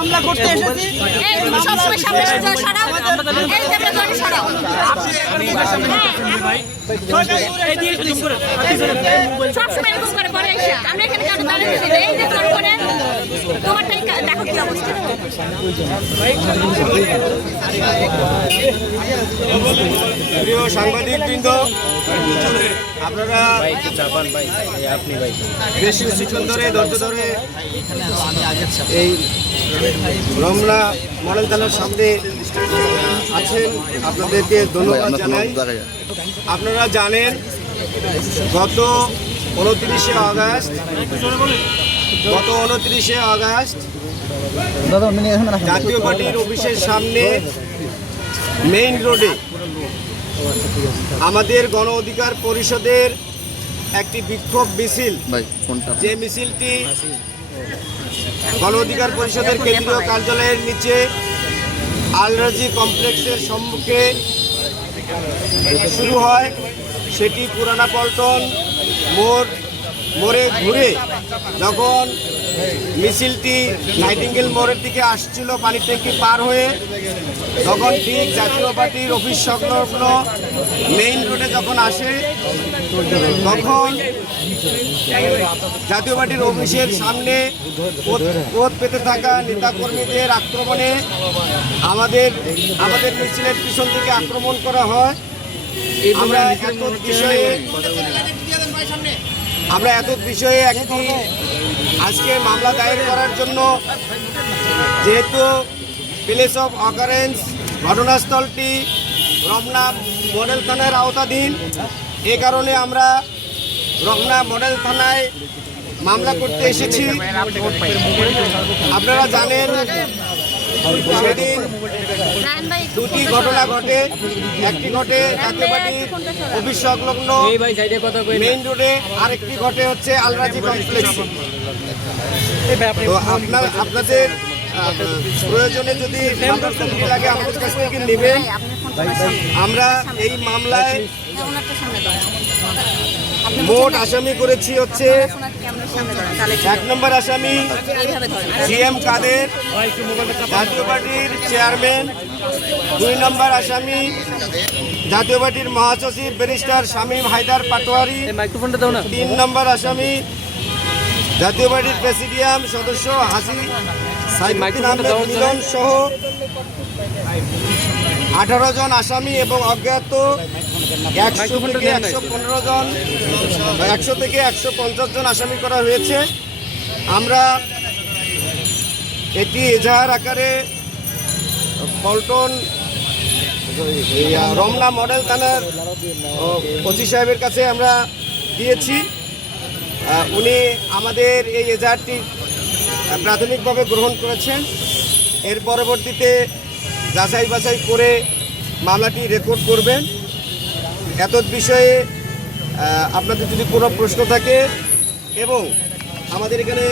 মামলা করতে এসেছি সবসময় সামনে এসে যাও, সরাও। এই ক্যামেরা ধরে সরাও। সবসময় এরকম করে পরে আমরা এখানে কারও দাঁড়িয়ে এই যে তোর করে, তোমারটাই দেখো কি অবস্থা। প্রিয় সাংবাদিক বৃন্দ আপনারা বেশ কিছুক্ষণ ধরে ধৈর্য ধরে এই রমনা মডেল থানার সামনে আছেন। আপনাদেরকে ধন্যবাদ জানাই। আপনারা জানেন গত উনত্রিশে আগস্ট গত উনত্রিশে আগস্ট জাতীয় পার্টির অফিসের সামনে মেইন রোডে আমাদের গণ অধিকার পরিষদের একটি বিক্ষোভ মিছিল। যে মিছিলটি গণ অধিকার পরিষদের কেন্দ্রীয় কার্যালয়ের নিচে আলরাজি কমপ্লেক্সের সম্মুখে শুরু হয়। সেটি পুরানা পল্টন মোড় মোড়ে ঘুরে যখন মিছিলটি নাইটিঙ্গেল মোড়ের দিকে আসছিল, পানি ট্যাঙ্কি পার হয়ে তখন ঠিক জাতীয় পার্টির অফিস সংলগ্ন মেইন রোডে যখন আসে, তখন জাতীয় পার্টির অফিসের সামনে পথ- পেতে থাকা নেতাকর্মীদের আক্রমণে আমাদের আমাদের মিছিলের পিছন থেকে আক্রমণ করা হয়। আমরা বিষয়ে আমরা এত বিষয়ে একটি আজকে মামলা দায়ের করার জন্য যেহেতু প্লেস অফ অকারেন্স ঘটনাস্থলটি রমনা মডেল থানার আওতাধীন, এ কারণে আমরা রমনা মডেল থানায় মামলা করতে এসেছি। আপনারা জানেন সেদিন দুটি ঘটনা ঘটে। একটি ঘটে পার্টির অফিস সংলগ্ন মেইন রোডে। আরেকটি ঘটে হচ্ছে আলরাজি কমপ্লেক্স। তো আপনার আপনাদের প্রয়োজনে যদি লাগে আমাদের কাছ থেকে নেবেন। আমার এই মামলায় মোট আসামি করেছি হচ্ছে এক নম্বর আসামি ধরেন। সিএম কাদের জাতীয় পার্টির চেয়ারম্যান। দুই নম্বর আসামি জাতীয় পার্টির মহাসচিব ব্যারিস্টার শামীম হায়দার পাটোয়ারি। মাইক্রোফোনটা দাও তিন নম্বর আসামি জাতীয় পার্টির প্রেসিডিয়াম সদস্য হাসি সাইফুদ্দিন আহমেদ মিলন সহ আঠারো জন আসামি এবং অজ্ঞাত একশো থেকে একশো পনেরো জন একশো থেকে একশো পঞ্চাশ জন আসামি করা হয়েছে। আমরা এটি এজাহার আকারে পল্টন রমনা মডেল থানার ওসি সাহেবের কাছে আমরা দিয়েছি। উনি আমাদের এই এজাহারটি প্রাথমিকভাবে গ্রহণ করেছেন। এর পরবর্তীতে যাচাই বাছাই করে মামলাটি রেকর্ড করবেন। এত বিষয়ে আপনাদের যদি কোনো প্রশ্ন থাকে এবং আমাদের এখানে